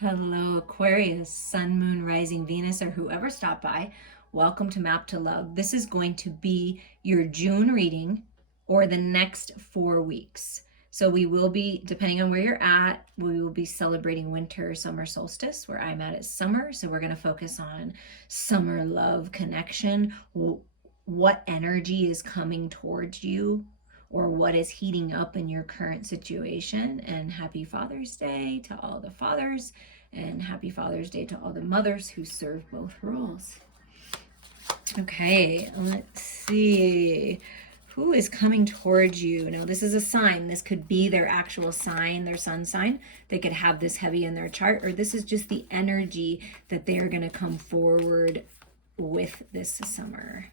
Hello, Aquarius, Sun, Moon, Rising, Venus, or whoever stopped by. Welcome to Map to Love. This is going to be your June reading or the next 4 weeks. So we will be, depending on where you're at, we will be celebrating winter, summer solstice. Where I'm at is summer. So we're going to focus on summer love connection. What energy is coming towards you, or what is heating up in your current situation. And happy Father's Day to all the fathers, and happy Father's Day to all the mothers who serve both roles. Okay, let's see. Who is coming towards you? Now, this is a sign. This could be their actual sign, their sun sign. They could have this heavy in their chart, or this is just the energy that they are going to come forward with this summer.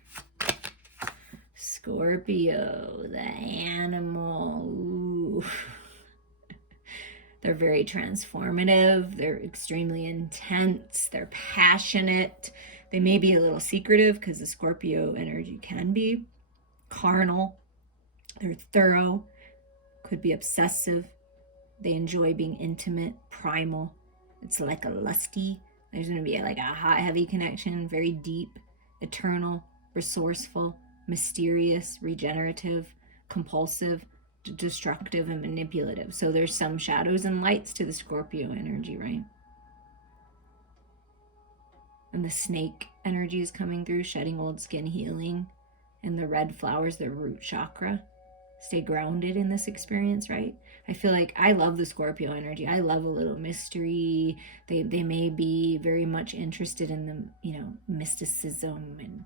Scorpio, the animal. Ooh. They're very transformative. They're extremely intense. They're passionate. They may be a little secretive because the Scorpio energy can be carnal. They're thorough. Could be obsessive. They enjoy being intimate, primal. It's like a lusty. There's going to be like a hot, heavy connection, very deep, eternal, resourceful, mysterious, regenerative, compulsive, destructive, and manipulative. So there's some shadows and lights to the Scorpio energy, right? And the snake energy is coming through, shedding old skin, healing. And the red flowers, the root chakra. Stay grounded in this experience, right? I feel like I love the Scorpio energy. I love a little mystery. They may be very much interested in the, mysticism and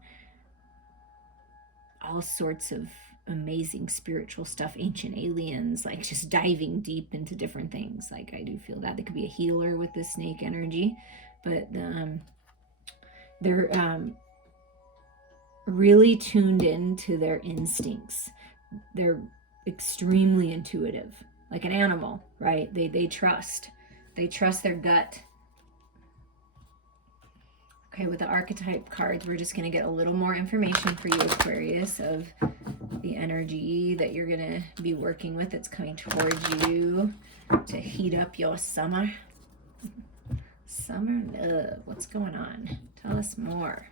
all sorts of amazing spiritual stuff, ancient aliens, like just diving deep into different things. Like I do feel that they could be a healer with the snake energy, but they're really tuned into their instincts. They're extremely intuitive, like an animal, right? They trust their gut. Okay, with the archetype cards, we're just going to get a little more information for you, Aquarius, of the energy that you're going to be working with that's coming towards you to heat up your summer. Summer love. What's going on? Tell us more.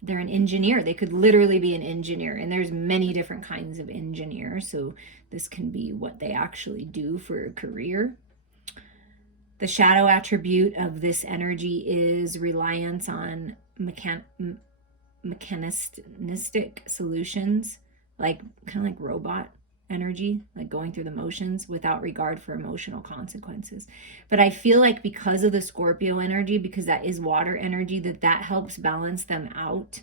They're an engineer. They could literally be an engineer, and there's many different kinds of engineers. So this can be what they actually do for a career. The shadow attribute of this energy is reliance on mechanistic solutions, like kind of like robot energy, like going through the motions without regard for emotional consequences. But I feel like because of the Scorpio energy, because that is water energy, that helps balance them out,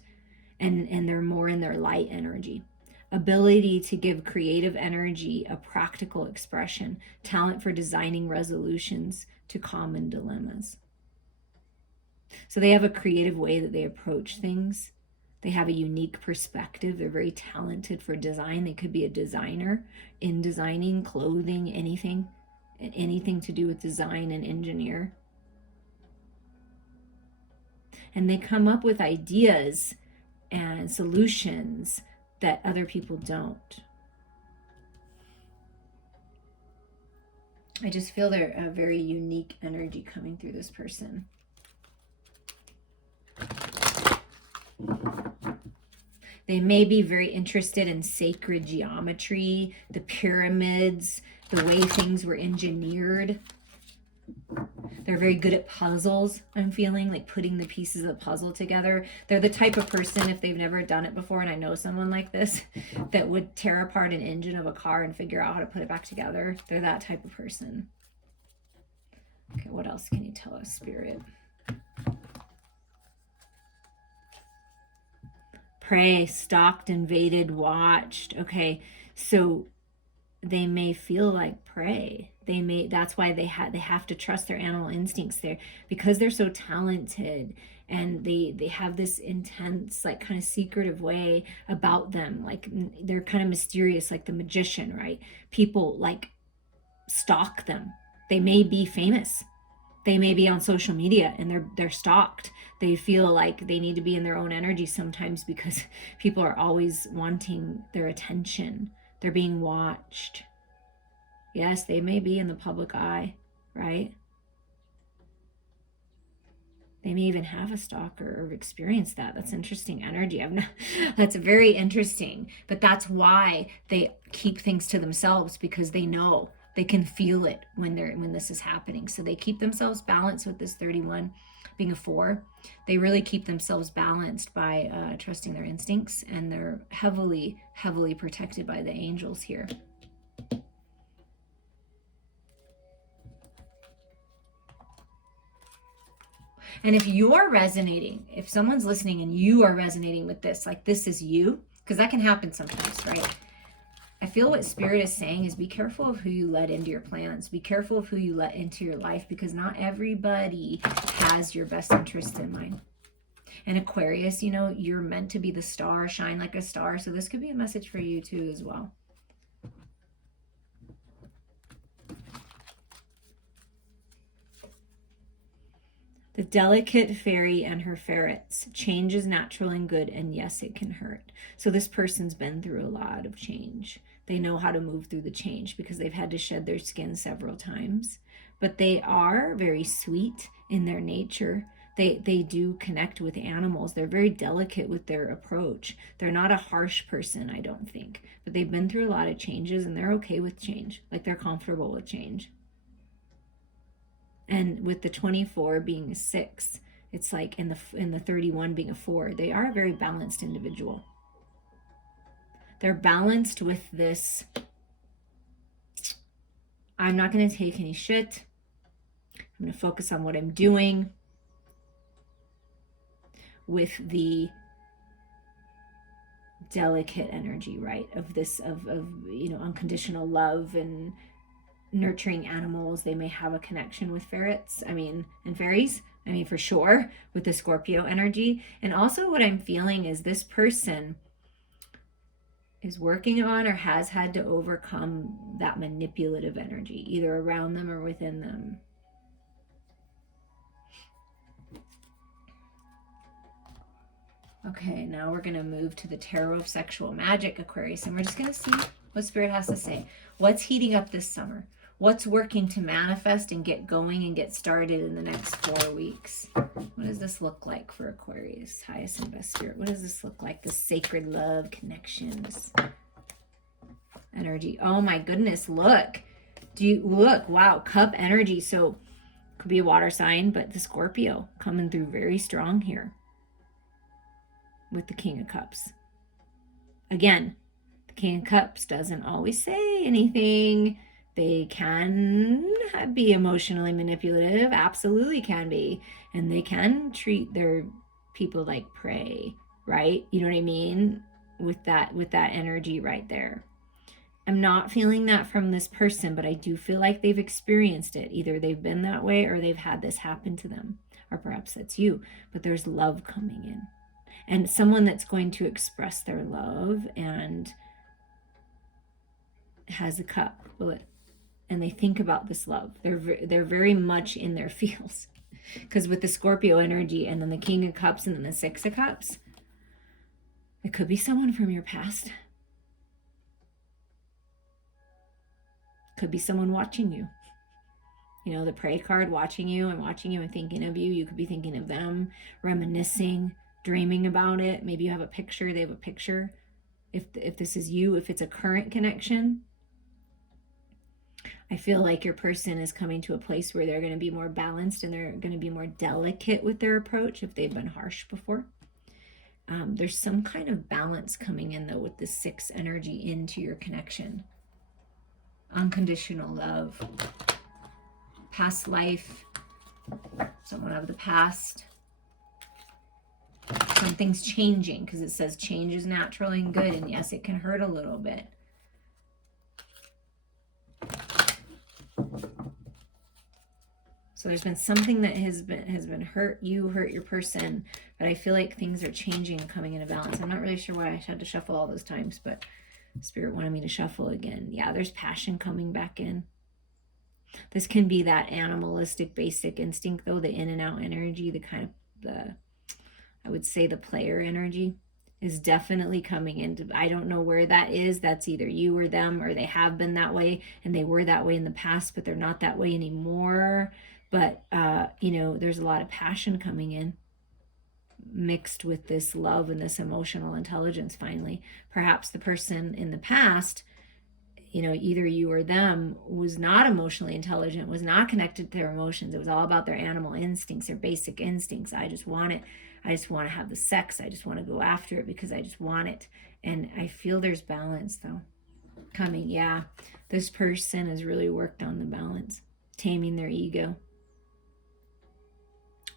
and they're more in their light energy. Ability to give creative energy a practical expression, talent for designing resolutions to common dilemmas. So they have a creative way that they approach things. They have a unique perspective. They're very talented for design. They could be a designer in designing clothing, anything to do with design and engineer. And they come up with ideas and solutions that other people don't. I just feel they're a very unique energy coming through this person. They may be very interested in sacred geometry, the pyramids, the way things were engineered. They're very good at puzzles, I'm feeling, like putting the pieces of the puzzle together. They're the type of person, if they've never done it before, and I know someone like this, that would tear apart an engine of a car and figure out how to put it back together. They're that type of person. Okay, what else can you tell us, Spirit? Prey, stalked, invaded, watched. Okay, so they may feel like prey. That's why they have to trust their animal instincts there, because they're so talented, and they have this intense, like kind of secretive way about them. Like they're kind of mysterious, like the magician, right? People like stalk them. They may be famous. They may be on social media and they're stalked. They feel like they need to be in their own energy sometimes because people are always wanting their attention. They're being watched. Yes, they may be in the public eye, right? They may even have a stalker or experience that. That's interesting energy. That's very interesting. But that's why they keep things to themselves, because they know they can feel it when this is happening. So they keep themselves balanced with this 31 being a 4. They really keep themselves balanced by trusting their instincts, and they're heavily, heavily protected by the angels here. And if you are resonating, if someone's listening and you are resonating with this, like this is you, because that can happen sometimes, right? I feel what Spirit is saying is be careful of who you let into your plans. Be careful of who you let into your life, because not everybody has your best interests in mind. And Aquarius, you know, you're meant to be the star, shine like a star. So this could be a message for you too as well. The delicate fairy and her ferrets. Change is natural and good, and yes, it can hurt. So this person's been through a lot of change. They know how to move through the change because they've had to shed their skin several times. But they are very sweet in their nature. They do connect with animals. They're very delicate with their approach. They're not a harsh person, I don't think. But they've been through a lot of changes, and they're okay with change. Like, they're comfortable with change. And with the 24 being a 6, it's like in the 31 being a 4, they are a very balanced individual. They're balanced with this, I'm not going to take any shit. I'm going to focus on what I'm doing, with the delicate energy, right? Of this, of you know, unconditional love and nurturing animals. They may have a connection with ferrets, and fairies, for sure, with the Scorpio energy. And also what I'm feeling is this person is working on or has had to overcome that manipulative energy, either around them or within them. Okay, now we're going to move to the Tarot of Sexual Magic, Aquarius, and we're just going to see what Spirit has to say. What's heating up this summer? What's working to manifest and get going and get started in the next 4 weeks? What does this look like for Aquarius? Highest and best Spirit. What does this look like? The sacred love, connections, energy. Oh my goodness, look. Look, wow, cup energy. So could be a water sign, but the Scorpio coming through very strong here with the King of Cups. Again, the King of Cups doesn't always say anything. They can be emotionally manipulative, absolutely can be. And they can treat their people like prey, right? You know what I mean? With that energy right there. I'm not feeling that from this person, but I do feel like they've experienced it. Either they've been that way or they've had this happen to them. Or perhaps that's you. But there's love coming in. And someone that's going to express their love and has a cup. And they think about this love. They're very much in their feels. Because with the Scorpio energy and then the King of Cups and then the Six of Cups, it could be someone from your past. Could be someone watching you. You know, the prey card, watching you and thinking of you. You could be thinking of them, reminiscing, dreaming about it. Maybe you have a picture, they have a picture. If this is you, if it's a current connection, I feel like your person is coming to a place where they're going to be more balanced and they're going to be more delicate with their approach if they've been harsh before. There's some kind of balance coming in, though, with the 6 energy into your connection. Unconditional love. Past life. Someone of the past. Something's changing, because it says change is natural and good. And yes, it can hurt a little bit. So there's been something that has been hurt your person, but I feel like things are changing and coming into balance. I'm not really sure why I had to shuffle all those times, but Spirit wanted me to shuffle again. Yeah, there's passion coming back in. This can be that animalistic basic instinct, though, the in and out energy, I would say the player energy is definitely coming in. I don't know where that is. That's either you or them, or they have been that way and they were that way in the past, but they're not that way anymore. But, you know, there's a lot of passion coming in, mixed with this love and this emotional intelligence finally. Perhaps the person in the past, you know, either you or them, was not emotionally intelligent, was not connected to their emotions. It was all about their animal instincts, their basic instincts. I just want it. I just want to have the sex. I just want to go after it because I just want it. And I feel there's balance though coming. Yeah, this person has really worked on the balance, taming their ego.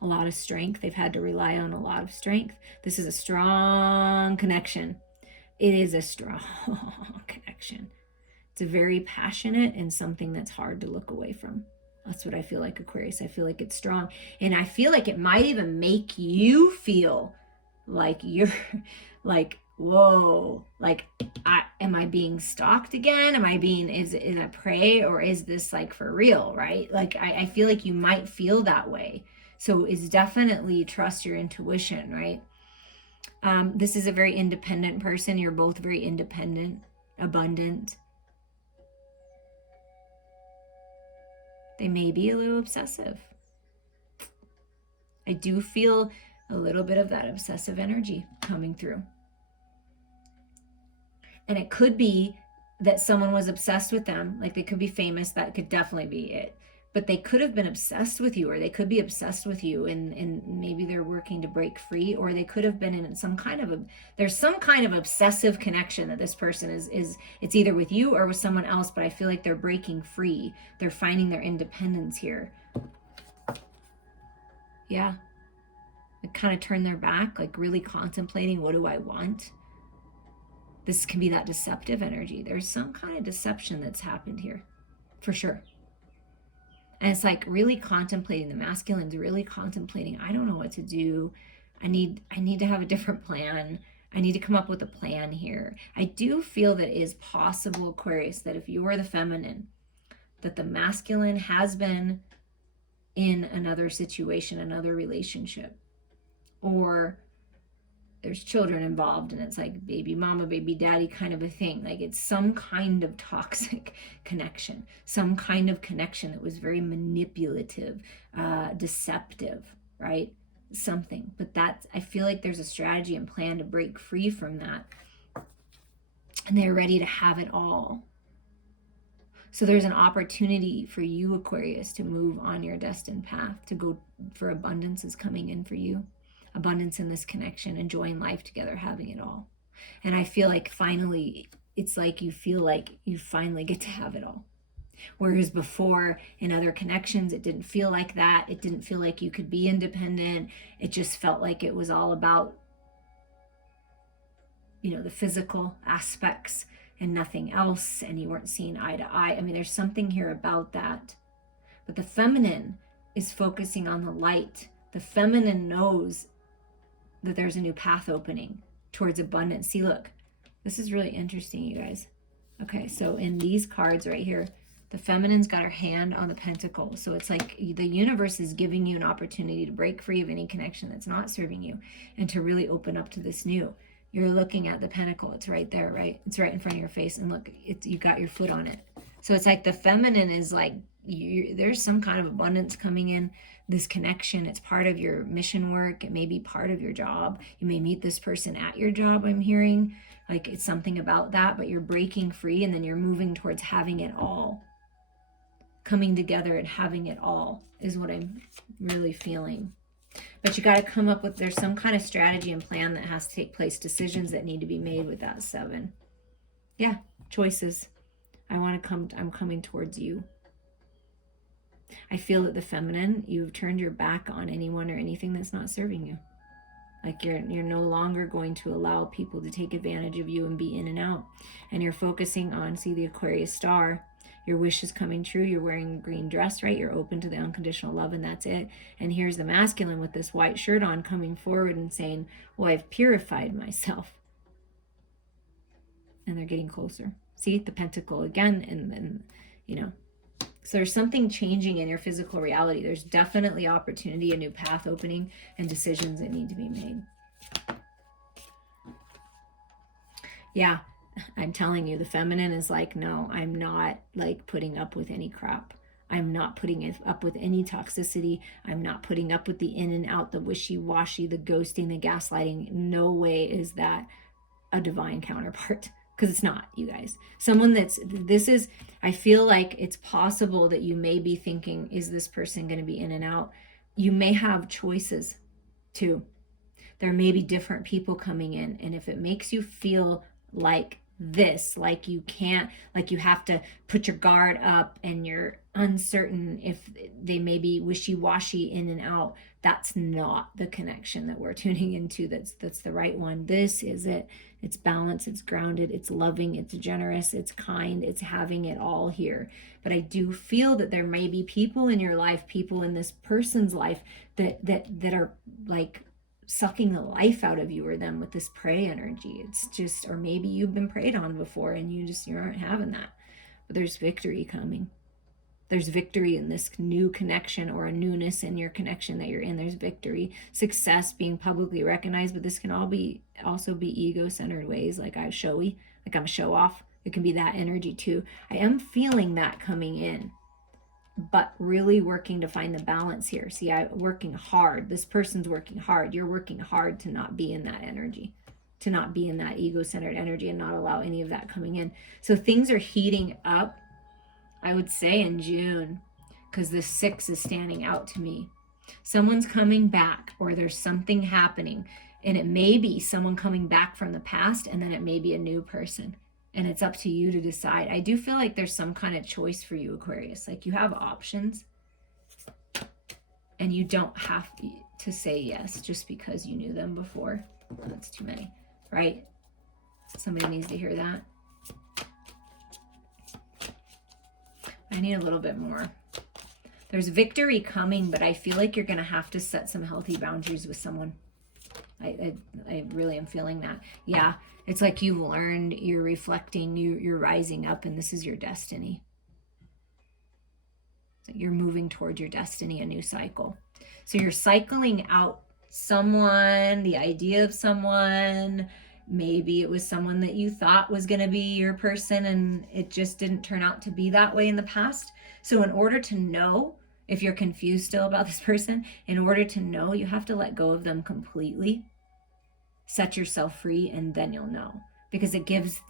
A lot of strength. They've had to rely on a lot of strength. This is a strong connection. It is a strong connection. It's a very passionate and something that's hard to look away from. That's what I feel like, Aquarius. I feel like it's strong. And I feel like it might even make you feel like you're like, whoa, like, am I being stalked again? Am I being, is I prey, or is this like for real, right? Like, I feel like you might feel that way. So it's definitely trust your intuition, right? This is a very independent person. You're both very independent, abundant. They may be a little obsessive. I do feel a little bit of that obsessive energy coming through. And it could be that someone was obsessed with them. Like, they could be famous. That could definitely be it. But they could have been obsessed with you, or they could be obsessed with you, and maybe they're working to break free, or they could have been in some kind of there's some kind of obsessive connection that this person is it's either with you or with someone else, but I feel like they're breaking free. They're finding their independence here. Yeah. They kind of turn their back, like really contemplating, what do I want? This can be that deceptive energy. There's some kind of deception that's happened here, for sure. And it's like really contemplating. The masculine's really contemplating, I don't know what to do. I need to have a different plan. I need to come up with a plan here. I do feel that it is possible, Aquarius, that if you're the feminine, that the masculine has been in another situation, another relationship, or there's children involved, and it's like baby mama, baby daddy kind of a thing. Like, it's some kind of toxic connection, some kind of connection that was very manipulative, deceptive, right? Something. But that's, I feel like there's a strategy and plan to break free from that. And they're ready to have it all. So there's an opportunity for you, Aquarius, to move on your destined path, to go for abundance is coming in for you. Abundance in this connection, enjoying life together, having it all. And I feel like finally, it's like you feel like you finally get to have it all. Whereas before, in other connections, it didn't feel like that. It didn't feel like you could be independent. It just felt like it was all about, you know, the physical aspects and nothing else. And you weren't seeing eye to eye. I mean, there's something here about that. But the feminine is focusing on the light. The feminine knows that there's a new path opening towards abundance. See, look, this is really interesting, you guys. Okay, so in these cards right here, the feminine's got her hand on the pentacle. So it's like the universe is giving you an opportunity to break free of any connection that's not serving you and to really open up to this new. You're looking at the pentacle. It's right there, right? It's right in front of your face. And look, you got your foot on it. So it's like the feminine is like, there's some kind of abundance coming in. This connection, it's part of your mission work. It may be part of your job. You may meet this person at your job, I'm hearing. Like, it's something about that, but you're breaking free, and then you're moving towards having it all. Coming together and having it all is what I'm really feeling. But you got to come up with, there's some kind of strategy and plan that has to take place. Decisions that need to be made with that 7. Yeah, choices. I'm coming towards you. I feel that the feminine, you've turned your back on anyone or anything that's not serving you. Like, you're no longer going to allow people to take advantage of you and be in and out. And you're focusing on, see the Aquarius star, your wish is coming true. You're wearing a green dress, right? You're open to the unconditional love, and that's it. And here's the masculine with this white shirt on coming forward and saying, well, I've purified myself. And they're getting closer. See the pentacle again, and then, you know. So there's something changing in your physical reality. There's definitely opportunity, a new path opening, and decisions that need to be made. Yeah, I'm telling you, the feminine is like, no, I'm not like putting up with any crap. I'm not putting up with any toxicity. I'm not putting up with the in and out, the wishy-washy, the ghosting, the gaslighting. No way is that a divine counterpart, because it's not, you guys. Someone I feel like it's possible that you may be thinking, is this person going to be in and out? You may have choices too. There may be different people coming in, and if it makes you feel like this, like you can't, like you have to put your guard up and you're uncertain if they may be wishy-washy in and out, that's not the connection that we're tuning into. That's the right one. This is it. It's balanced, it's grounded, it's loving, it's generous, it's kind, it's having it all here. But I do feel that there may be people in your life, people in this person's life that are like sucking the life out of you or them with this prey energy. It's just, or maybe you've been preyed on before and you aren't having that. But there's victory coming. There's victory in this new connection, or a newness in your connection that you're in. There's victory, success, being publicly recognized, but this can also be ego-centered ways, like I'm a show off. It can be that energy too. I am feeling that coming in, but really working to find the balance here. See, I'm working hard. This person's working hard. You're working hard to not be in that energy, to not be in that ego-centered energy and not allow any of that coming in. So things are heating up, I would say, in June, because the 6 is standing out to me. Someone's coming back, or there's something happening, and it may be someone coming back from the past, and then it may be a new person. And it's up to you to decide. I do feel like there's some kind of choice for you, Aquarius. Like you have options, and you don't have to say yes just because you knew them before. That's too many, right? Somebody needs to hear that. I need a little bit more. There's victory coming, but I feel like you're going to have to set some healthy boundaries with someone. I really am feeling that. Yeah, it's like you've learned, you're reflecting, you're rising up, and this is your destiny. So you're moving towards your destiny, a new cycle. So you're cycling out someone, the idea of someone. Maybe it was someone that you thought was going to be your person, and it just didn't turn out to be that way in the past. So in order to know, if you're confused still about this person, in order to know, you have to let go of them completely. Set yourself free, and then you'll know. Because it gives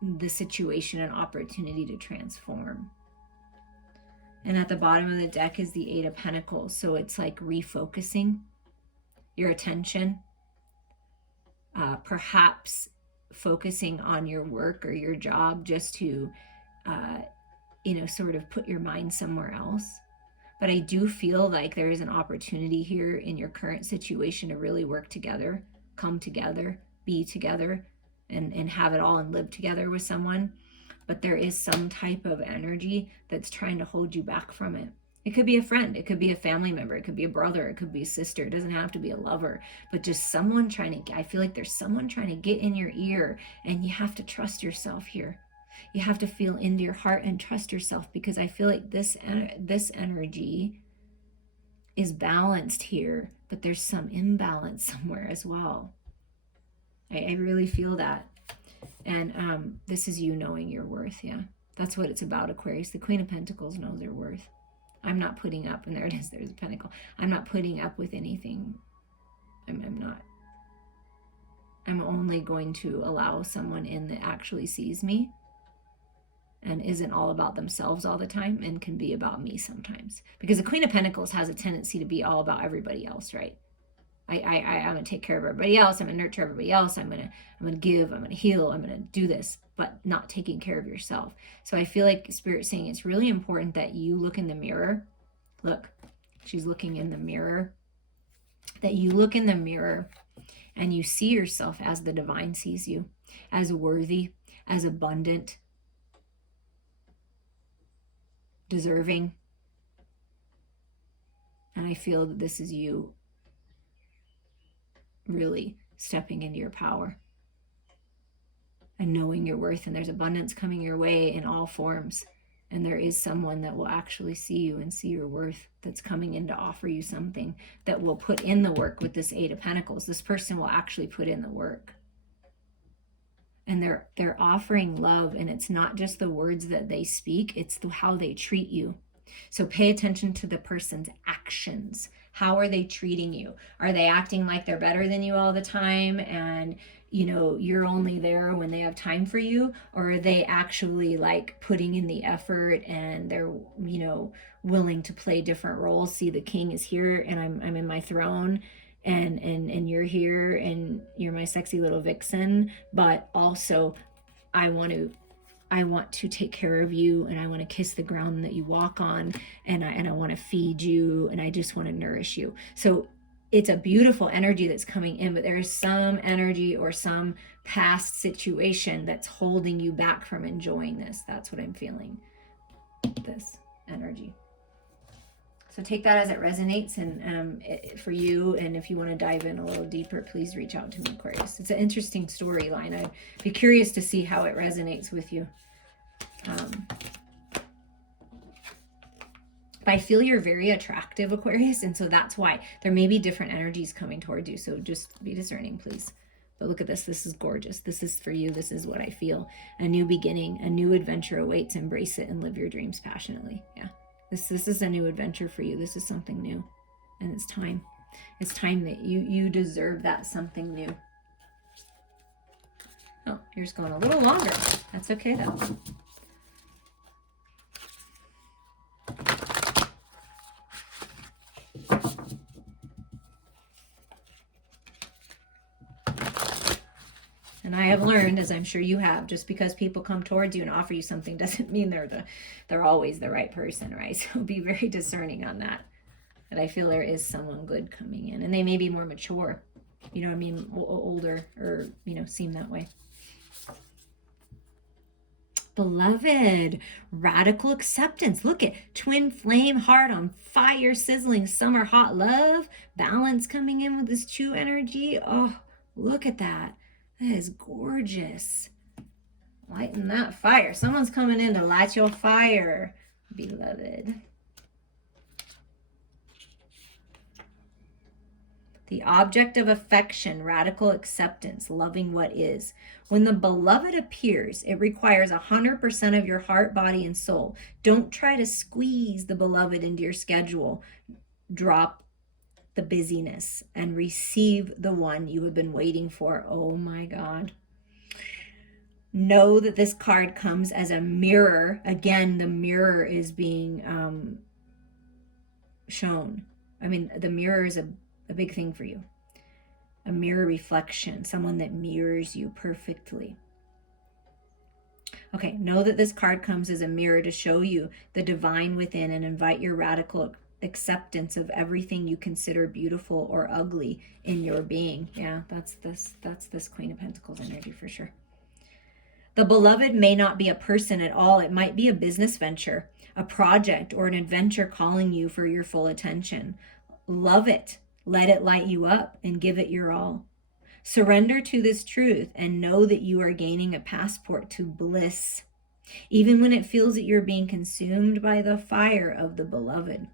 the situation an opportunity to transform. And at the bottom of the deck is the 8 of Pentacles. So it's like refocusing your attention. Perhaps focusing on your work or your job just to, sort of put your mind somewhere else. But I do feel like there is an opportunity here in your current situation to really work together, come together, be together, and have it all and live together with someone. But there is some type of energy that's trying to hold you back from it. It could be a friend, it could be a family member, it could be a brother, it could be a sister. It doesn't have to be a lover, but just someone I feel like there's someone trying to get in your ear, and you have to trust yourself here. You have to feel into your heart and trust yourself, because I feel like this energy is balanced here, but there's some imbalance somewhere as well. I really feel that. And this is you knowing your worth. Yeah, that's what it's about, Aquarius. The Queen of Pentacles knows their worth. I'm not putting up, and there it is, there's a pentacle. I'm not putting up with anything. I'm not. I'm only going to allow someone in that actually sees me and isn't all about themselves all the time, and can be about me sometimes. Because the Queen of Pentacles has a tendency to be all about everybody else, right? I'm going to take care of everybody else. I'm going to nurture everybody else. I'm going to give, I'm going to heal, I'm going to do this, but not taking care of yourself. So I feel like Spirit's saying it's really important that you look in the mirror. Look, she's looking in the mirror. That you look in the mirror and you see yourself as the divine sees you, as worthy, as abundant, deserving. And I feel that this is you really stepping into your power and knowing your worth, and there's abundance coming your way in all forms, and there is someone that will actually see you and see your worth, that's coming in to offer you something, that will put in the work with this 8 of Pentacles. This person will actually put in the work. and they're offering love, and it's not just the words that they speak, it's how they treat you. So pay attention to the person's actions. How are they treating you? Are they acting like they're better than you all the time, and you're only there when they have time for you? Or are they actually like putting in the effort, and they're willing to play different roles? See, the king is here, and I'm in my throne, and you're here, and you're my sexy little vixen, but also I want to take care of you, and I want to kiss the ground that you walk on, and I want to feed you, and I just want to nourish you. So it's a beautiful energy that's coming in, but there's some energy or some past situation that's holding you back from enjoying this. That's what I'm feeling, this energy. So take that as it resonates, and for you, and if you want to dive in a little deeper, please reach out to me, Aquarius. It's an interesting storyline. I'd be curious to see how it resonates with you. I feel you're very attractive, Aquarius, and so that's why there may be different energies coming towards you. So just be discerning, please. But look at this. This is gorgeous. This is for you. This is what I feel. A new beginning, a new adventure awaits. Embrace it and live your dreams passionately. Yeah. This is a new adventure for you. This is something new. And it's time. It's time that you deserve that something new. Oh, yours going a little longer. That's okay though. And I have learned, as I'm sure you have, just because people come towards you and offer you something doesn't mean they're always the right person, right? So be very discerning on that. But I feel there is someone good coming in, and they may be more mature, you know what I mean, older, or seem that way. Beloved, radical acceptance. Look at twin flame heart on fire, sizzling summer hot love, balance coming in with this 2 energy. Oh, look at that. That is gorgeous. Lighten that fire. Someone's coming in to light your fire, beloved. The object of affection, radical acceptance, loving what is. When the beloved appears, it requires 100% of your heart, body, and soul. Don't try to squeeze the beloved into your schedule. Drop the busyness and receive the one you have been waiting for. Oh my God. Know that this card comes as a mirror. Again, the mirror is being shown. I mean, the mirror is a big thing for you. A mirror reflection, someone that mirrors you perfectly. Okay, know that this card comes as a mirror to show you the divine within and invite your radical acceptance of everything you consider beautiful or ugly in your being. Yeah, that's this Queen of Pentacles energy for sure. The beloved may not be a person at all. It might be a business venture, a project, or an adventure calling you for your full attention. Love it. Let it light you up and give it your all. Surrender to this truth and know that you are gaining a passport to bliss, even when it feels that you're being consumed by the fire of the beloved.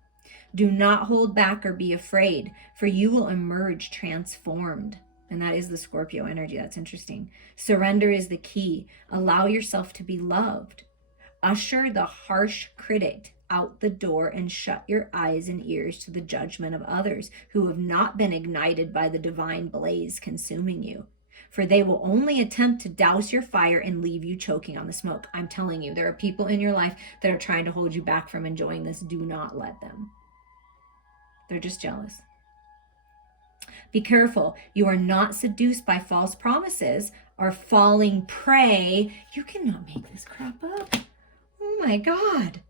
Do not hold back or be afraid, for you will emerge transformed. And that is the Scorpio energy. That's interesting. Surrender is the key. Allow yourself to be loved. Usher the harsh critic out the door and shut your eyes and ears to the judgment of others who have not been ignited by the divine blaze consuming you. For they will only attempt to douse your fire and leave you choking on the smoke. I'm telling you, there are people in your life that are trying to hold you back from enjoying this. Do not let them. They're just jealous. Be careful. You are not seduced by false promises or falling prey. You cannot make this crap up. Oh my God.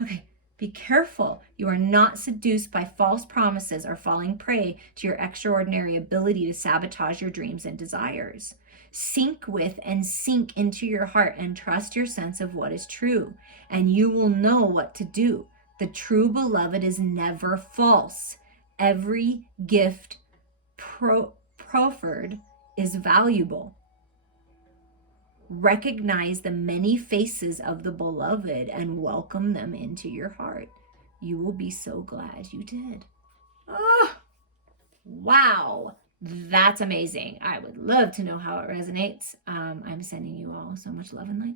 Okay. Be careful. You are not seduced by false promises or falling prey to your extraordinary ability to sabotage your dreams and desires. Sink with and sink into your heart and trust your sense of what is true, and you will know what to do. The true beloved is never false. Every gift proffered is valuable. Recognize the many faces of the beloved and welcome them into your heart. You will be so glad you did. Oh, wow. That's amazing. I would love to know how it resonates. I'm sending you all so much love and light.